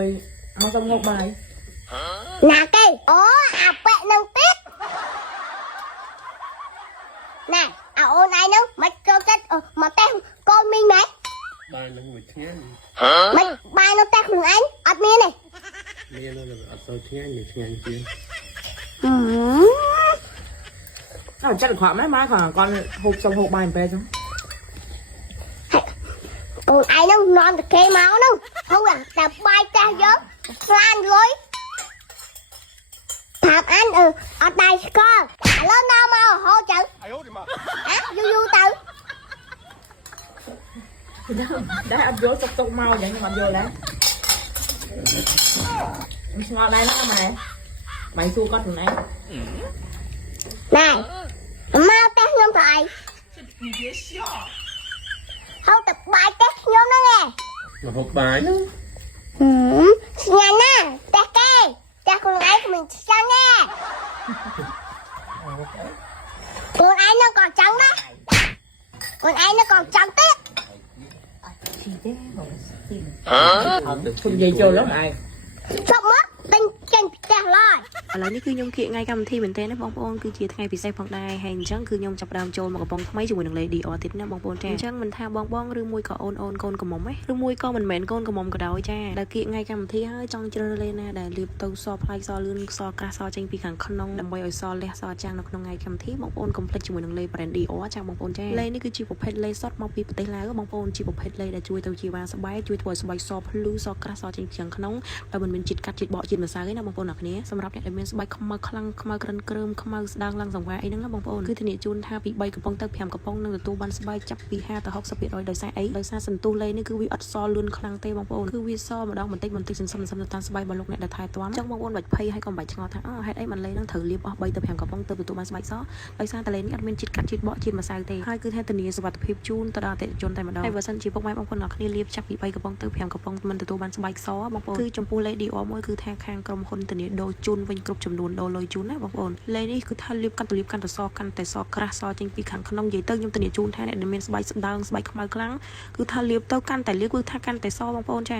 rồi mau xong một bài nè cây à bẹ nâng tít nè ôn ai nâng mày cơ chất mà tên con mình này bài nó người nghe mày bài nó tên của anh ọt miên này nghe nó là ở sau nghe người nghe chưa nó chắc là khoảng mấy má khoảng con hộp xong hộp bài về xong ôn ai nâng non được cây máu nâng không là bài ta nhớ lan rồi thạp anh ọt này con lớn nào mà hô chữ du du tự đấy anh vô tục tục mau vậy nhưng mà vô đấy ngon đây nó mày xua con thằng này này mau test nhóm thoại không tập bài test nhóm đó nghe mà học bài nhà nè test kê test con ấy của mình sao nghe con ấy nó còn trắng đó con ấy nó còn trắng tiếp không gì chơi lắm ai chọc mất tinh chân test rồi ឥឡូវនេះគឺខ្ញុំគៀកថ្ងៃកម្មវិធីមែនតើណាបងប្អូនគឺជាថ្ងៃពិសេសផងដែរហើយអញ្ចឹងគឺខ្ញុំចាប់ផ្ដើមចូលមកកំប៉ុងថ្មីជាមួយនឹង Lady R ទៀតណាបងប្អូនចាអញ្ចឹងមិនថាបងឬមួយក៏អូនកូនកំមុំឬមួយក៏មិនមែនកូនកំមុំក៏ដោយចាដែលគៀកថ្ងៃកម្មវិធីហើយចង់ជ្រើសរើសលេណាដែលលាបទៅសផ្លាយសលឿនសក្រាស់សចេញពីខាងក្នុងដើម្បីឲ្យសលះសចាំងនៅក្នុងថ្ងៃកម្មវិធីបងប្អូនកុំភ្លេចជាមួយនឹង Lady Brand R ចាបងប្អូនចា Lady នេះគឺជាប្រភេទ Lady សុទ្ធមកពីប្រទេសឡាវបងប្អូនជាប្រភេទ Lady ដែលជួយទៅជាបានស្បែកជួយធ្វើឲ្យស្បែកសភ្លឺសក្រាស់សចេញពីខាងក្នុងដោយមិនមានជាតិកាត់ជាតិបកជាតិម្សៅទេណាបងប្អូនអ្នកគ្នាសម្រាប់អ្នកដែលមានស្បែកខ្មៅខ្លាំងខ្មៅក្រិនក្រឹមខ្មៅស្ដាងឡើងសង្វាអីហ្នឹងណាបងប្អូនគឺធានាជូនថាពី3កំប៉ុងទៅ5កំប៉ុងនឹងទទួលបានស្បែកចាប់ពី50ទៅ60%ដោយសារអីដោយសារសន្ទុះលេនេះគឺវាអត់សលឿនខ្លាំងទេបងប្អូនគឺវាសម្ដងបន្តិចសន្សំទៅតាមស្បែករបស់លោកអ្នកដែលថែទាំអញ្ចឹងបងប្អូនបាច់ភ័យហើយកុំបាច់ឆ្ងល់ថាហេតុអីបានលេនឹងត្រូវលាបអស់3ទៅ5កំប៉ុងទៅទទួលបានស្បែកសដោយសារតែលេនេះអត់មានជាតិកាត់ជាតិបកជាតិម្សៅទេហើយគឺថាធានាសុវត្ថិភាពជូនទៅដល់អតិថិជនតែម្ដងហើយបើសិនជាពុកម៉ែបងប្អូនអ្នកគ្នាលាបចាប់ពី3កំប៉ុងទៅ5កំប៉ុងមិនទទួលបានស្បែកសបងប្អូនគឺចំពោះ Lady R មួយគឺថាខាងក្រុមហ៊ុនធានាដូរជូនវិញគ្រប់ចំនួនដូរលុយជូនណាបងប្អូនលេនេះគឺថាលាបកាន់តែសកាន់តែសក្រាស់សចេញពីខាងក្នុងនិយាយទៅខ្ញុំធានាជូនថាអ្នកដែលមានស្បែកស្ដើងស្បែកខ្មៅខ្លាំងគឺថាលាបទៅកាន់តែលាបគឺថាកាន់តែសបងប្អូនចា